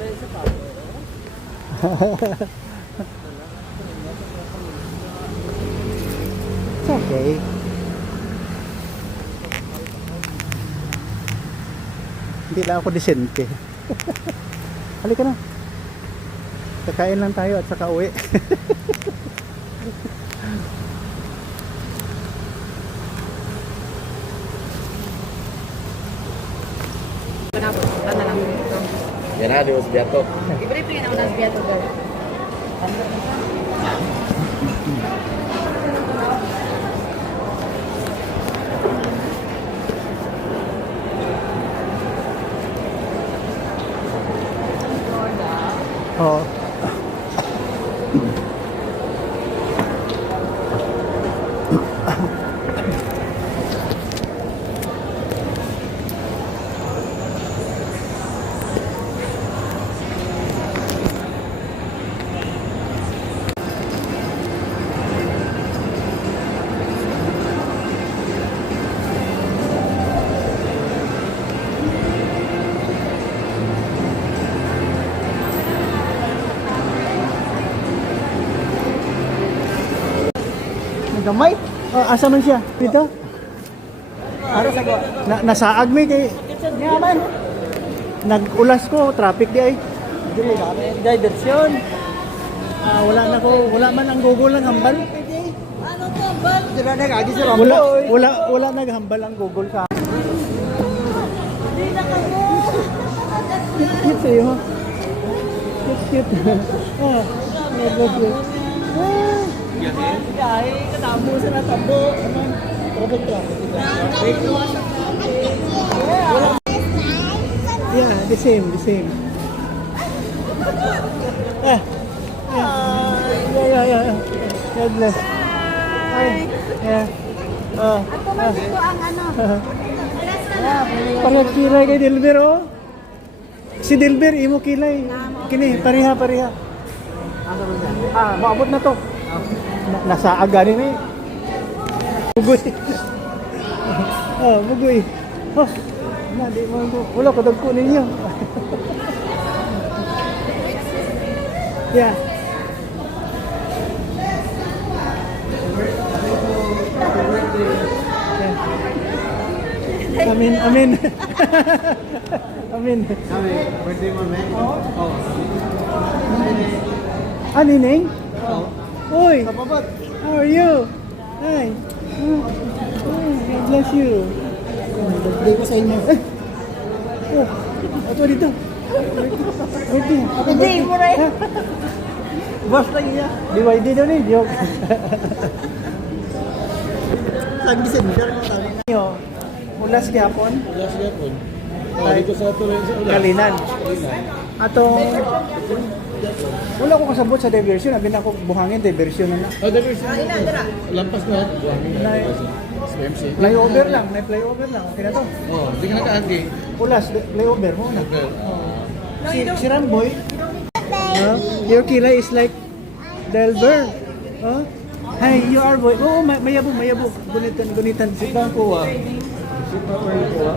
It's okay. Hindi lang ako disente. Halika na. Kakain lang tayo at saka uwi. Yan na, di mo sa biyato. I-briefing na ako ng biyato daw. Oh. Gamay? Oh, asa man siya? Dito? Nasaag may kay yaman. Nag-ulas ko, traffic di ay. Dili kami diversion. Wala man ang Google ng hambal. Ano to, hambal? Wala naghambal ang Google sa. Hindi na kayo. Cute sa'yo. Cute. Ah, Ay, katabo sa natabo. yeah, the same. Yeah. God bless. Yeah. Ato man dito ang ano. Parang kilay kay Dilber, oh. Si Dilber, imo kilay. Kini, pareha. Maabot na to. Nasa aga rin eh. Bugoy. Bugoy. Di mo. Wala ko dagko ninyo. Yeah. Amin. Amin. Birthday mo, man? Nining? Uy! Kapabot. How are you? Hi. God bless you. Birthday ko sa inyo. Ito dito. Hindi mo rin. Basta iya. BYD daw ni. Joke. Lagi sa bidar mo tayo. Ulas gyapon. Last year po. Dito sa tuloy sa ulan. Kalinan. Atong wala ko kasabot sa diversion. Abi na ako buhangin diversion na. Diversion. Lampas na. MC. Flyover lang. May flyover lang. Okay na to. Di ka nakaandi. Ulas, flyover mo na. Si Ramboy. Your kilay is like Delver. Hi, you are boy. Mayabog. Gunitan. Sit down po. Sit down po.